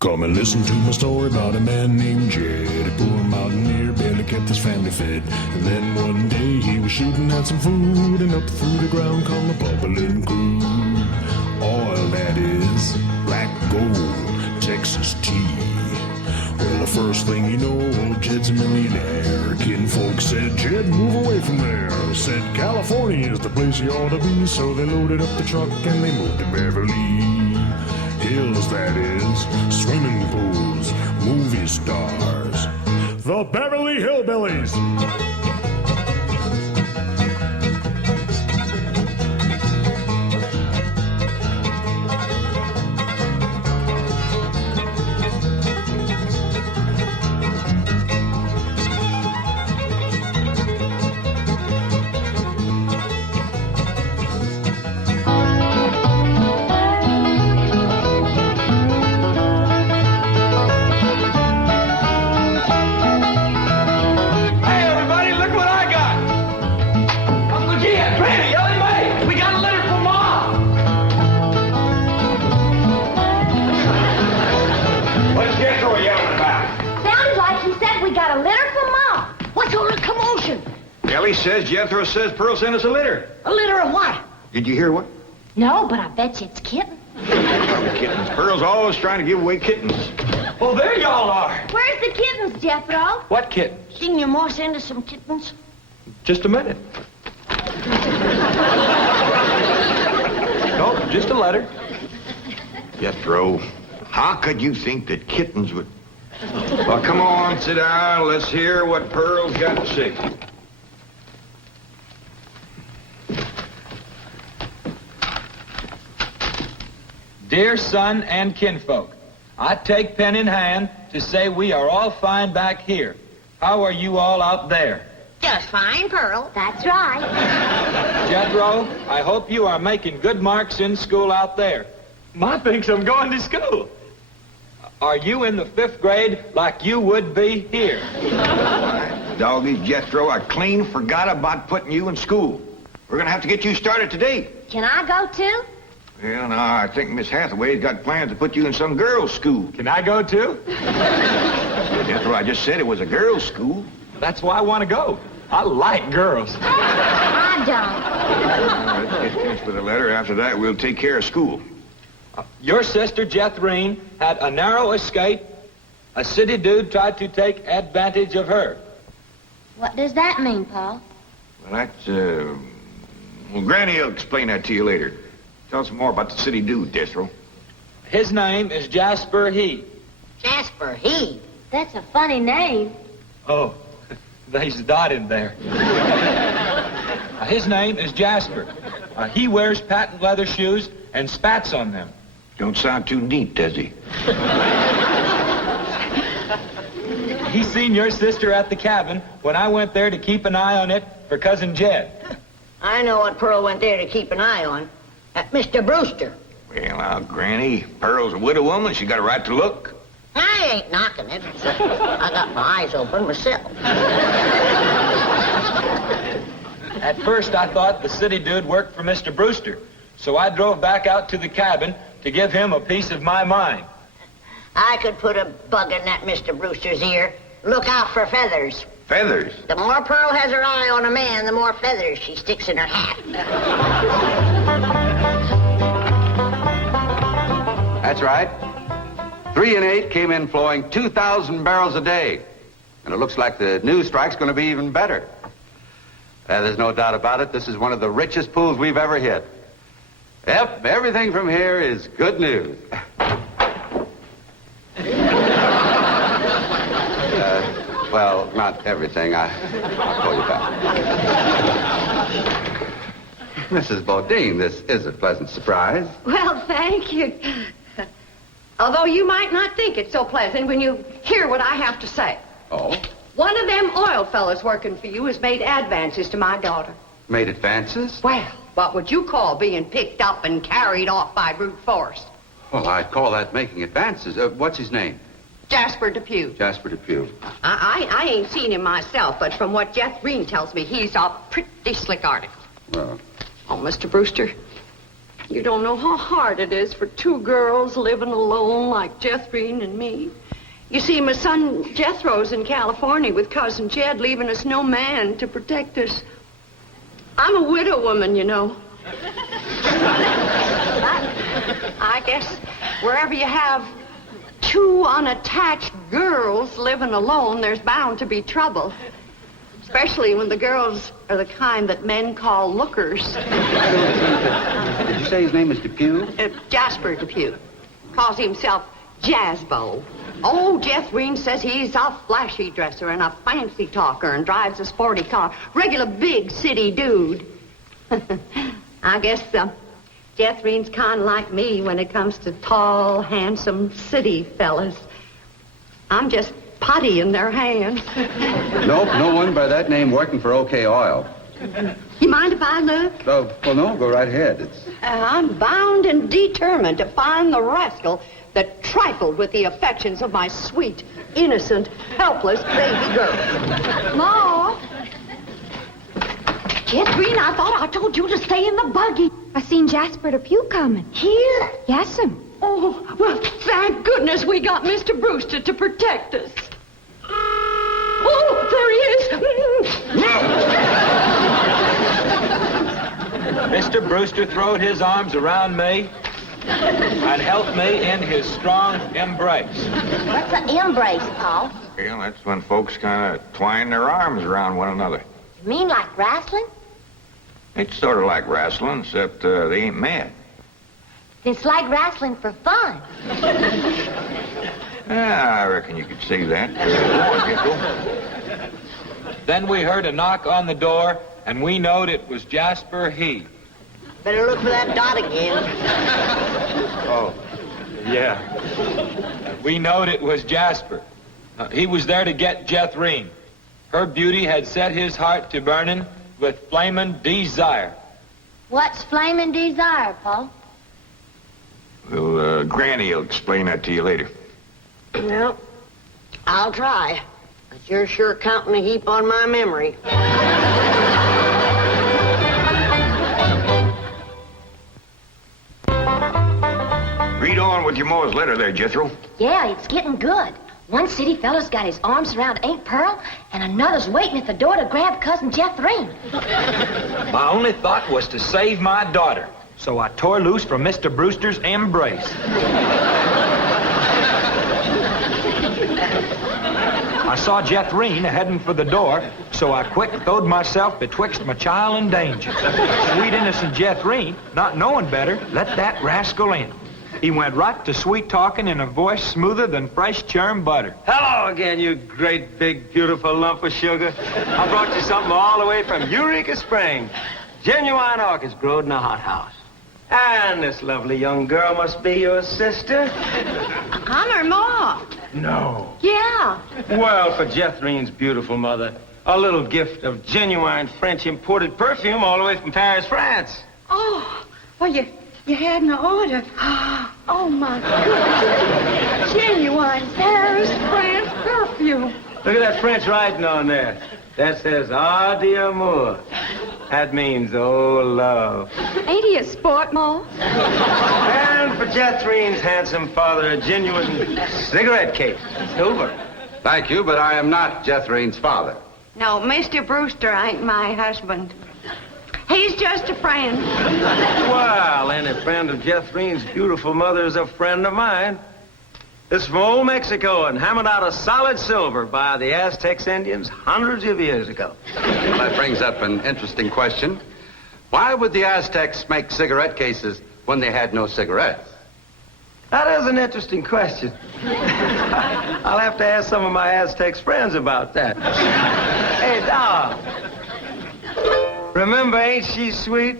Come and listen to my story about a man named Jed. A poor mountaineer barely kept his family fed. And then one day he was shooting at some food, and up through the ground come a bubbling crude. Oil, that is, black gold, Texas tea. Well, the first thing you know, old Jed's a millionaire. Kinfolk said, Jed, move away from there. Said, California is the place you ought to be. So they loaded up the truck and they moved to Beverly Hills, that is, swimming pools, movie stars, the Beverly Hillbillies. Says Jethro says Pearl sent us a litter. A litter of what? Did you hear what? No, but I bet you it's kittens. Kittens. Pearl's always trying to give away kittens. Oh, there y'all are. Where's the kittens, Jethro? What kittens? Didn't your ma send us some kittens? Just a minute. No, just a letter. Jethro, how could you think that kittens would... Well, come on, sit down. Let's hear what Pearl's got to say. Dear son and kinfolk, I take pen in hand to say we are all fine back here. How are you all out there? Just fine, Pearl. That's right. Jethro, I hope you are making good marks in school out there. Ma thinks I'm going to school. Are you in the 5th grade like you would be here? Doggy, Jethro, I clean forgot about putting you in school. We're going to have to get you started today. Can I go too? Well, now, I think Miss Hathaway's got plans to put you in some girls' school. Can I go too? Jethro, I just said it was a girls' school. That's why I want to go. I like girls. I don't. Let's get finished with the letter. After that, we'll take care of school. Your sister, Jethrine, had a narrow escape. A city dude tried to take advantage of her. What does that mean, Paul? Well, that's, well, Granny will explain that to you later. Tell us more about the city dude, Jethro. His name is Jasper Heath. Jasper Heath? That's a funny name. Oh, there's a dot in there. His name is Jasper. He wears patent leather shoes and spats on them. Don't sound too neat, does he? He seen your sister at the cabin when I went there to keep an eye on it for Cousin Jed. I know what Pearl went there to keep an eye on. Mr. Brewster. Well, now, Granny, Pearl's a widow woman. She got a right to look. I ain't knocking it. I got my eyes open myself. At first, I thought the city dude worked for Mr. Brewster, so I drove back out to the cabin to give him a piece of my mind. I could put a bug in that Mr. Brewster's ear. Look out for feathers. Feathers? The more Pearl has her eye on a man, the more feathers she sticks in her hat. That's right. 3 and 8 came in flowing 2,000 barrels a day. And it looks like the new strike's going to be even better. There's no doubt about it. This is one of the richest pools we've ever hit. Yep, everything from here is good news. Well, not everything. I'll call you back. Mrs. Bodine, this is a pleasant surprise. Well, thank you. Although you might not think it's so pleasant when you hear what I have to say. Oh? One of them oil fellas working for you has made advances to my daughter. Made advances? Well, what would you call being picked up and carried off by brute force? Well, I'd call that making advances. What's his name? Jasper Depew. Jasper Depew. I ain't seen him myself, but from what Jethro tells me, he's a pretty slick article. Well. Oh, Mr. Brewster, You don't know how hard it is for two girls living alone like Jethrine and me. You see, my son Jethro's in California with Cousin Jed, leaving us no man to protect us. I'm a widow woman, you know. I guess wherever you have two unattached girls living alone, there's bound to be trouble. Especially when the girls are the kind that men call lookers. Did you say his name is Depew? Jasper Depew. Calls himself Jazzbo. Oh, Jethrine says he's a flashy dresser and a fancy talker and drives a sporty car. Regular big city dude. I guess Jethrine's kind of like me when it comes to tall, handsome city fellas. I'm just putty in their hands. Nope, no one by that name working for OK Oil. You mind if I look? Well, no, go right ahead. I'm bound and determined to find the rascal that trifled with the affections of my sweet, innocent, helpless baby girl. Ma! Jethrine, I thought I told you to stay in the buggy. I seen Jasper Depew coming. Here? Yes'm. Oh, well, thank goodness we got Mr. Brewster to protect us. Oh, there he is. Mr. Brewster throwed his arms around me and helped me in his strong embrace. What's an embrace, Paul? Well, that's when folks kind of twine their arms around one another. You mean like wrestling? It's sort of like wrestling, except they ain't mad. It's like wrestling for fun. Yeah, I reckon you could see that. Go on, Jethro. Then we heard a knock on the door, and we knowed it was Jasper He. Better look for that dot again. Oh, yeah. We knowed it was Jasper. He was there to get Jethrine. Her beauty had set his heart to burning with flaming desire. What's flaming desire, Paul? Well, Granny will explain that to you later. Well, I'll try. But you're sure counting a heap on my memory. Read on with your Mo's letter there, Jethro. Yeah, it's getting good. One city fella's got his arms around Aunt Pearl, and another's waiting at the door to grab Cousin Jethrine. My only thought was to save my daughter, so I tore loose from Mr. Brewster's embrace. I saw Jethrine heading for the door, so I quick throwed myself betwixt my child and danger. Sweet innocent Jethrine, not knowing better, let that rascal in. He went right to sweet-talking in a voice smoother than fresh churned butter. Hello again, you great, big, beautiful lump of sugar. I brought you something all the way from Eureka Springs. Genuine orchids growed in a hothouse. And this lovely young girl must be your sister. I'm her ma. No. Yeah. Well, for Jethrine's beautiful mother, a little gift of genuine French imported perfume all the way from Paris, France. Oh, well, you had an order. Oh, my goodness. Genuine Paris, France perfume. Look at that French writing on there. That says, "Ah, d'amour." That means, oh, love. Ain't he a sport, Ma? And for Jethrine's handsome father, a genuine cigarette case. Silver. Thank you, but I am not Jethrine's father. No, Mr. Brewster ain't my husband. He's just a friend. Well, any friend of Jethrine's beautiful mother is a friend of mine. This is from old Mexico and hammered out of solid silver by the Aztecs Indians hundreds of years ago. Well, that brings up an interesting question. Why would the Aztecs make cigarette cases when they had no cigarettes? That is an interesting question. I'll have to ask some of my Aztecs friends about that. Hey, Doll. Remember, ain't she sweet?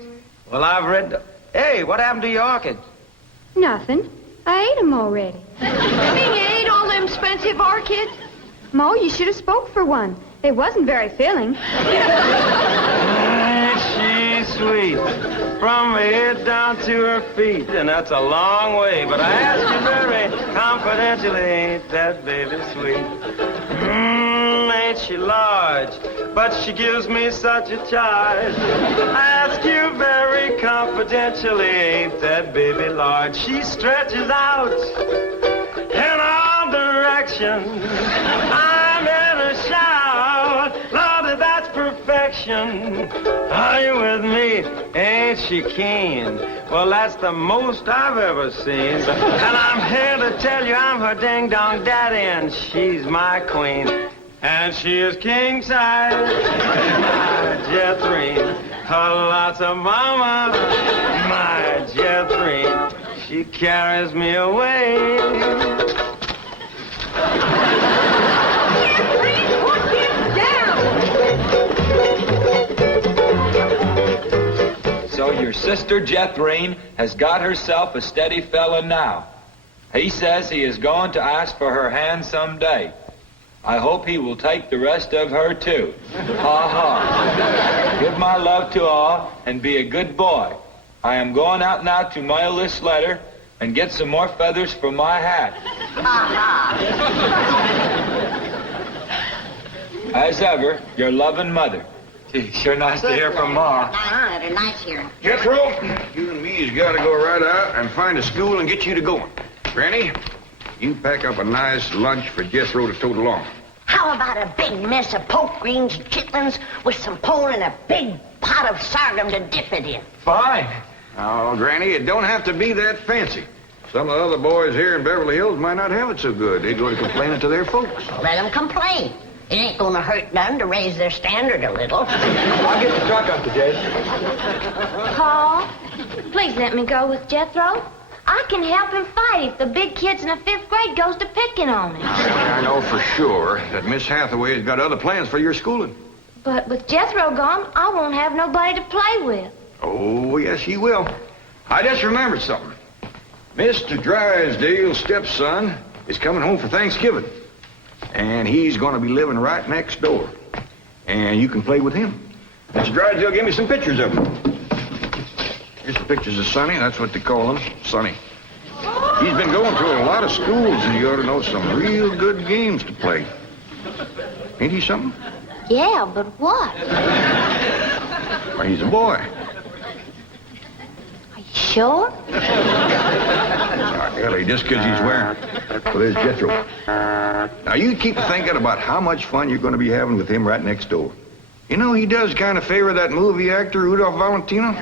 Well, I've read... Hey, what happened to your orchids? Nothing. I ate them already. You mean you ate all them expensive orchids? Ma, you should have spoke for one. They wasn't very filling. She's sweet. From her head down to her feet, and that's a long way. But I ask you very confidentially, ain't that baby sweet? Ain't she large? But she gives me such a charge. I ask you very confidentially, ain't that baby large? She stretches out in all directions. I'm in a shout. Lordy, that's perfection. Are you with me? Ain't she keen? Well, that's the most I've ever seen. And I'm here to tell you I'm her ding-dong daddy, and she's my queen. And she is king size, my Jethrine. Lots of mama, my Jethrine. She carries me away. So your sister Jethrine has got herself a steady fella now. He says he is going to ask for her hand someday. I hope he will take the rest of her, too. Ha ha. Give my love to all and be a good boy. I am going out now to mail this letter and get some more feathers for my hat. As ever, your loving mother. Gee, sure nice to hear from Ma. They're nice here. Jethro, you and me's got to go right out and find a school and get you to going. Granny, you pack up a nice lunch for Jethro to tote along. How about a big mess of poke greens and chitlins with some pone and a big pot of sorghum to dip it in? Fine. Oh, Granny, it don't have to be that fancy. Some of the other boys here in Beverly Hills might not have it so good. They'd go to complaining to their folks. Let them complain. It ain't gonna hurt none to raise their standard a little. I'll get the truck, Uncle Jed. Paul, please let me go with Jethro. I can help him fight if the big kids in the 5th grade goes to picking on him. I know for sure that Miss Hathaway's got other plans for your schooling. But with Jethro gone, I won't have nobody to play with. Oh, yes, you will. I just remembered something. Mr. Drysdale's stepson is coming home for Thanksgiving. And he's going to be living right next door. And you can play with him. Mr. Drysdale gave me some pictures of him. Here's some pictures of Sonny. That's what they call him, Sonny. He's been going through a lot of schools, and you ought to know some real good games to play. Ain't he something? Yeah, but what? Well, he's a boy. Are you sure? Really, just because he's wearing... Well, there's Jethro. Now, you keep thinking about how much fun you're going to be having with him right next door. You know, he does kind of favor that movie actor, Rudolph Valentino.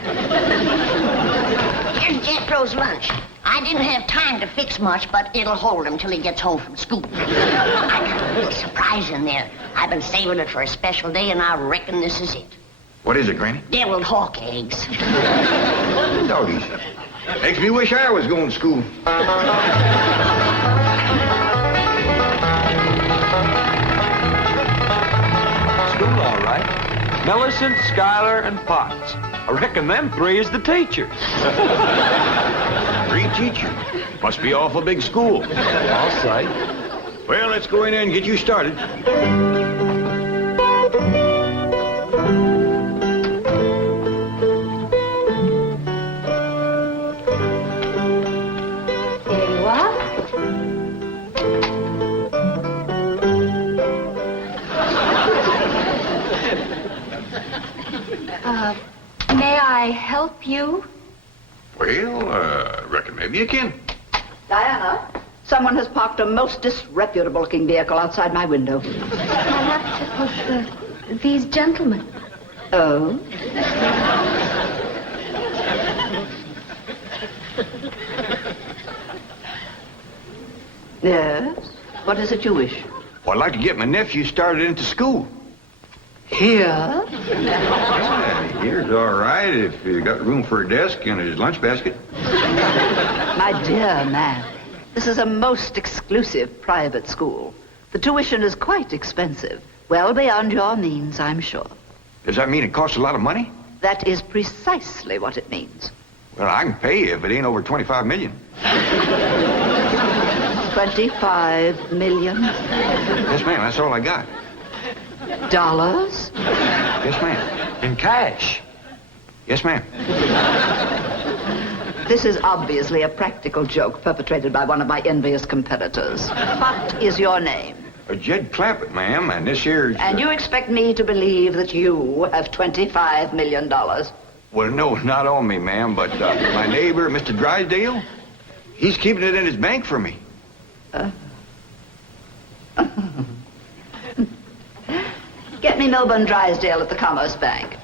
Here's Jethro's lunch. I didn't have time to fix much, but it'll hold him till he gets home from school. I got a little surprise in there. I've been saving it for a special day, and I reckon this is it. What is it, Granny? Deviled hawk eggs. Doggies. Makes me wish I was going to school. School, all right. Millicent, Schuyler, and Potts. I reckon them 3 is the teachers. 3 teachers. Must be awful big school. I'll say. Well, let's go in there and get you started. There you are. May I help you? Well, reckon maybe you can. Diana, someone has parked a most disreputable-looking vehicle outside my window. Perhaps it was these gentlemen. Oh? Yes? What is it you wish? Well, I'd like to get my nephew started into school. Here? Yeah, here's all right if you got room for a desk and his lunch basket. My dear man, this is a most exclusive private school. The tuition is quite expensive. Well beyond your means, I'm sure. Does that mean it costs a lot of money? That is precisely what it means. Well, I can pay you if it ain't over $25 million. 25 million? Yes, ma'am, that's all I got. Dollars? Yes, ma'am. In cash. Yes, ma'am. This is obviously a practical joke perpetrated by one of my envious competitors. What is your name? Jed Clampett, ma'am, and this here's... And you expect me to believe that you have $25 million? Well, no, not on me, ma'am, but my neighbor, Mr. Drysdale, he's keeping it in his bank for me. Get me Milburn Drysdale at the Commerce Bank.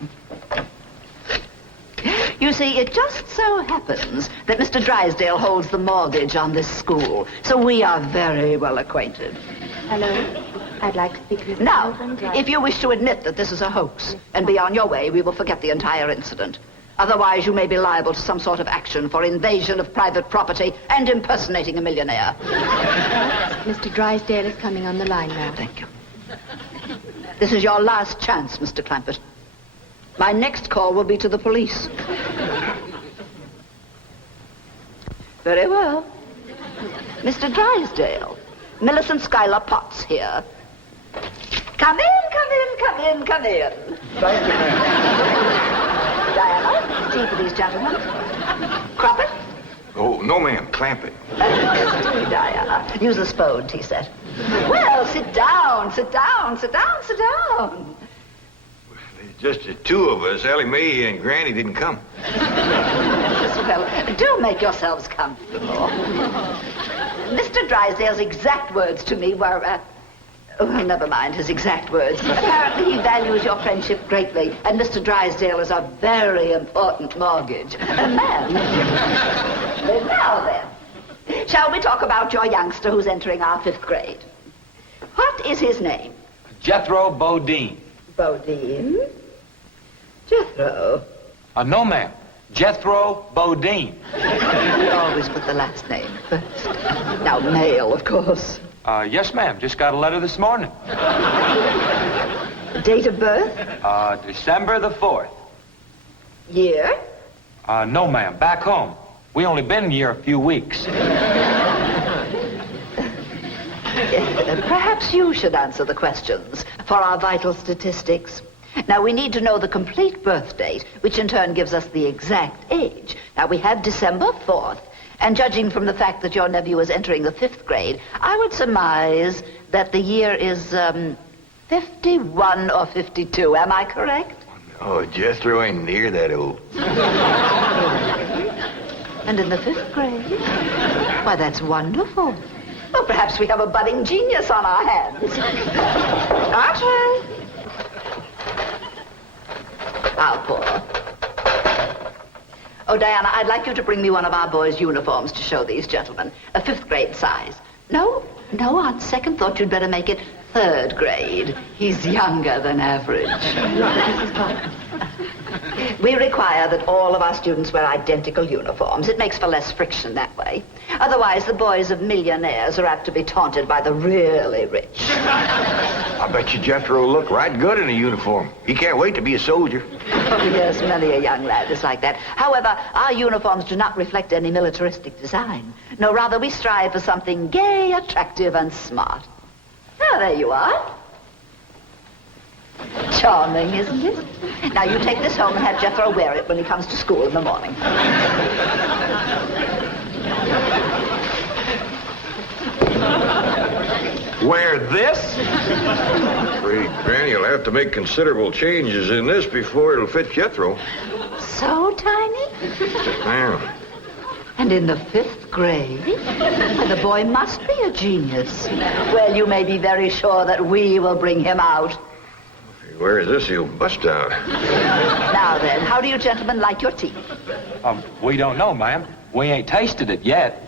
You see, it just so happens that Mr. Drysdale holds the mortgage on this school, so we are very well acquainted. Hello. I'd like to speak with Now, if you wish to admit that this is a hoax and be on your way, we will forget the entire incident. Otherwise, you may be liable to some sort of action for invasion of private property and impersonating a millionaire. Mr. Drysdale is coming on the line now. Thank you. This is your last chance, Mr. Clampett. My next call will be to the police. Very well. Mr. Drysdale, Millicent Schuyler Potts here. Come in, come in, come in, come in. Thank you, ma'am. Diana, tea for these gentlemen. Crumpet? Oh, no, ma'am. Clampett. Diana, use a spode tea set. Well, sit down, sit down, sit down, sit down. Just the two of us. Ellie Mae and Granny didn't come. Well, do make yourselves comfortable. Mr. Drysdale's exact words to me were, well, never mind his exact words. Apparently he values your friendship greatly, and Mr. Drysdale is a very important mortgage. Ma'am. Now then, shall we talk about your youngster who's entering our 5th grade? What is his name? Jethro Bodine. Bodine? Jethro. No, ma'am. Jethro Bodine. We always put the last name first. Now, male, of course. Yes, ma'am. Just got a letter this morning. Date of birth? December the 4th. Year? No, ma'am. Back home. We only been here a few weeks. Perhaps you should answer the questions for our vital statistics. Now, we need to know the complete birth date, which in turn gives us the exact age. Now, we have December 4th, and judging from the fact that your nephew is entering the 5th grade, I would surmise that the year is 51 or 52. Am I correct? Oh, Jethro ain't near that old. And in the 5th grade? Why, that's wonderful. Well, perhaps we have a budding genius on our hands. Archie! I'll pour. Oh, Diana, I'd like you to bring me one of our boys' uniforms to show these gentlemen. A 5th grade size. No, on second thought, you'd better make it 3rd grade. He's younger than average. We require that all of our students wear identical uniforms. It makes for less friction that way. Otherwise, the boys of millionaires are apt to be taunted by the really rich. I bet you Jethro will look right good in a uniform. He can't wait to be a soldier. Oh, yes, many a young lad is like that. However, our uniforms do not reflect any militaristic design. No, rather, we strive for something gay, attractive, and smart. Oh, there you are. Charming, isn't it? Now, you take this home and have Jethro wear it when he comes to school in the morning. Wear this? Afraid Granny will have to make considerable changes in this before it'll fit Jethro. So tiny? Ma'am. And in the 5th grade? The boy must be a genius. Well, you may be very sure that we will bring him out. If he wears this, he'll bust out. Now then, how do you gentlemen like your tea? We don't know, ma'am. We ain't tasted it yet.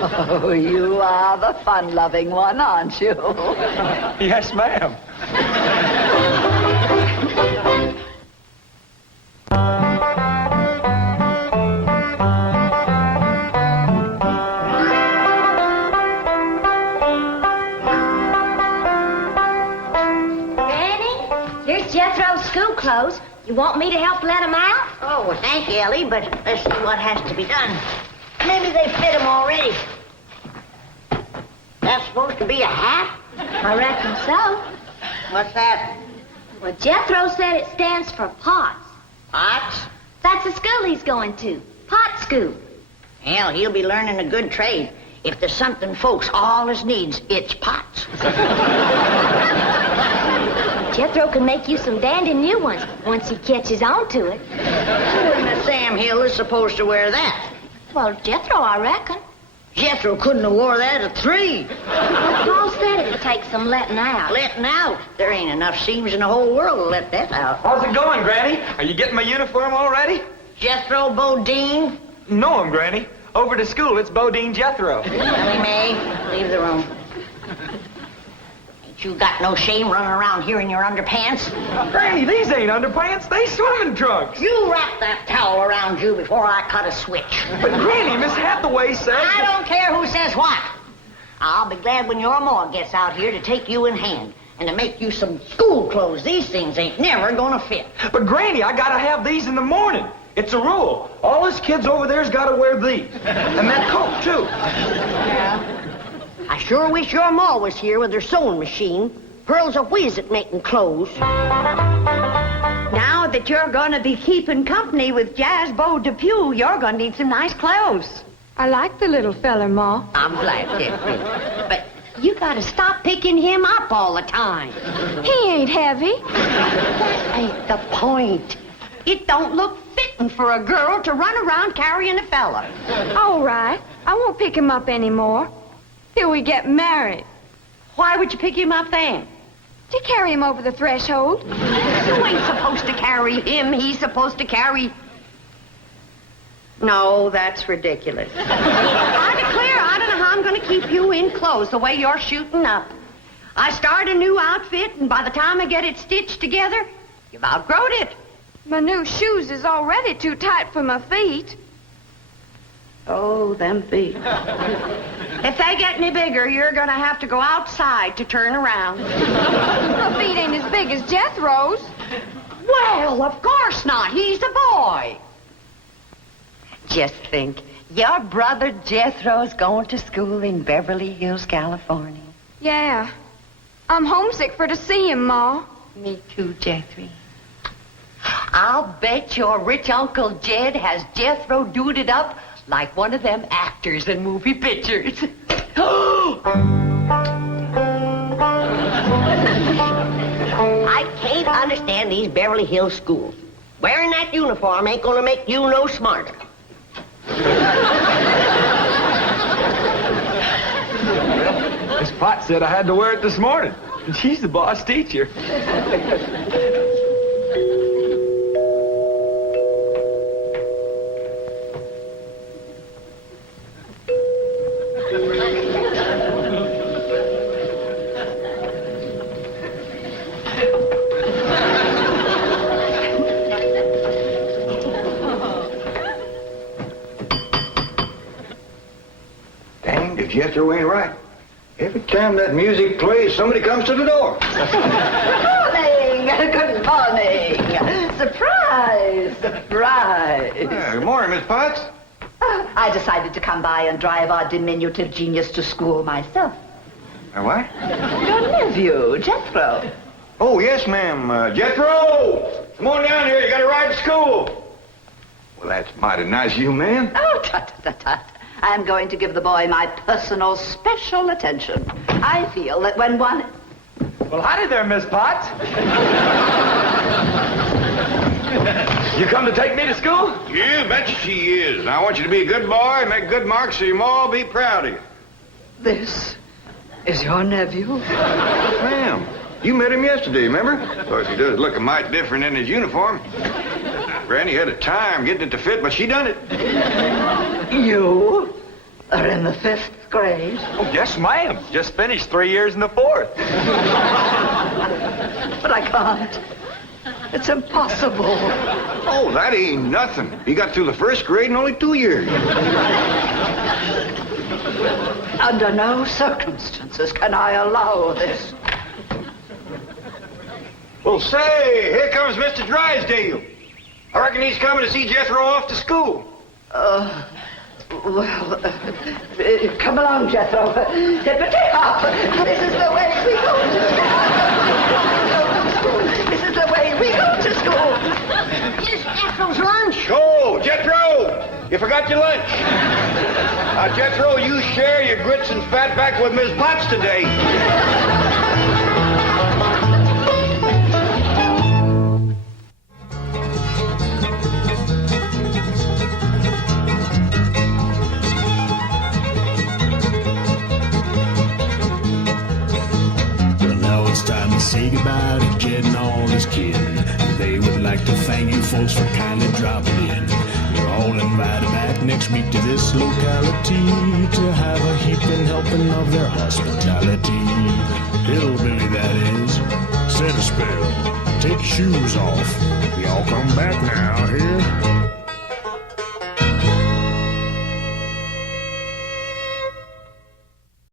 Oh, you are the fun-loving one, aren't you? Yes, ma'am. Jethro's school clothes. You want me to help let him out? Oh, well, thank you, Ellie, but let's see what has to be done. Maybe they fit him already. That's supposed to be a hat? I reckon so. What's that? Well, Jethro said it stands for pots. Pots? That's the school he's going to. Pot school. Hell, he'll be learning a good trade. If there's something folks always needs, it's pots. Jethro can make you some dandy new ones once he catches on to it. Who in the Sam Hill is supposed to wear that? Well, Jethro, I reckon. Jethro couldn't have wore that at 3. Paul said it'd take some letting out. Letting out? There ain't enough seams in the whole world to let that out. How's it going, Granny? Are you getting my uniform already? Jethro Bodine? No, Granny. Over to school, it's Bodine Jethro. Ellie Mae, leave the room. Ain't you got no shame running around here in your underpants? Granny, these ain't underpants. They swimming trunks. You wrap that towel around you before I cut a switch. But, Granny, Miss Hathaway says... I don't care who says what. I'll be glad when your ma gets out here to take you in hand and to make you some school clothes. These things ain't never gonna fit. But, Granny, I gotta have these in the morning. It's a rule. All us kids over there's gotta wear these. And that coat, too. Yeah. I sure wish your ma was here with her sewing machine. Pearl's a whiz at making clothes. Now that you're going to be keeping company with Jazzbo Depew, you're going to need some nice clothes. I like the little feller, Ma. I'm glad, Jeffrey. But you got to stop picking him up all the time. He ain't heavy. That ain't the point. It don't look fitting for a girl to run around carrying a fella. All right. I won't pick him up anymore. Till we get married. Why would you pick him up then? To carry him over the threshold. You ain't supposed to carry him. He's supposed to carry... No, that's ridiculous. I declare, I don't know how I'm going to keep you in clothes the way you're shooting up. I start a new outfit, and by the time I get it stitched together, you've outgrown it. My new shoes is already too tight for my feet. Oh, them feet. If they get any bigger, you're going to have to go outside to turn around. My feet ain't as big as Jethro's. Well, of course not. He's a boy. Just think, your brother Jethro's going to school in Beverly Hills, California. Yeah. I'm homesick for to see him, Ma. Me too, Jethro. I'll bet your rich Uncle Jed has Jethro duded up like one of them actors in movie pictures. I can't understand these Beverly Hills schools. Wearing that uniform ain't gonna make you no smarter. Miss Potts said I had to wear it this morning. And she's the boss teacher. Dang, if Jethro ain't right. Every time that music plays, somebody comes to the door. Morning! Good morning! Surprise! Surprise! Good morning, Miss Potts. I decided to come by and drive our diminutive genius to school myself. What? Your nephew, Jethro. Oh, yes, ma'am. Jethro! Come on down here. You got to ride to school. Well, that's mighty nice of you, ma'am. Oh, tut. I'm going to give the boy my personal special attention. I feel that when one... Well, howdy there, Miss Potts. You come to take me to school? You betcha she is. I want you to be a good boy and make good marks so your ma will be proud of you. This is your nephew? Ma'am, you met him yesterday, remember? Of course, he does look a mite different in his uniform. Granny had a time getting it to fit, but she done it. You are in the 5th grade? Oh, yes, ma'am. Just finished 3 years in the 4th. But I can't. It's impossible. Oh, that ain't nothing. He got through the 1st grade in only 2 years. Under no circumstances can I allow this. Well, say, here comes Mr. Drysdale. I reckon he's coming to see Jethro off to school. Come along, Jethro. Hippity hop. This is the way we go to school. This is is the way we go to school. Here's Jethro's lunch. Oh, Jethro! You forgot your lunch. Now, Jethro, you share your grits and fat back with Miss Potts today. Time to say goodbye to Jed and all his kin. They would like to thank you folks for kindly dropping in. You're all invited back next week to this locality to have a heaping helping of their hospitality. Hillbilly, that is. Said a spell. Take your shoes off.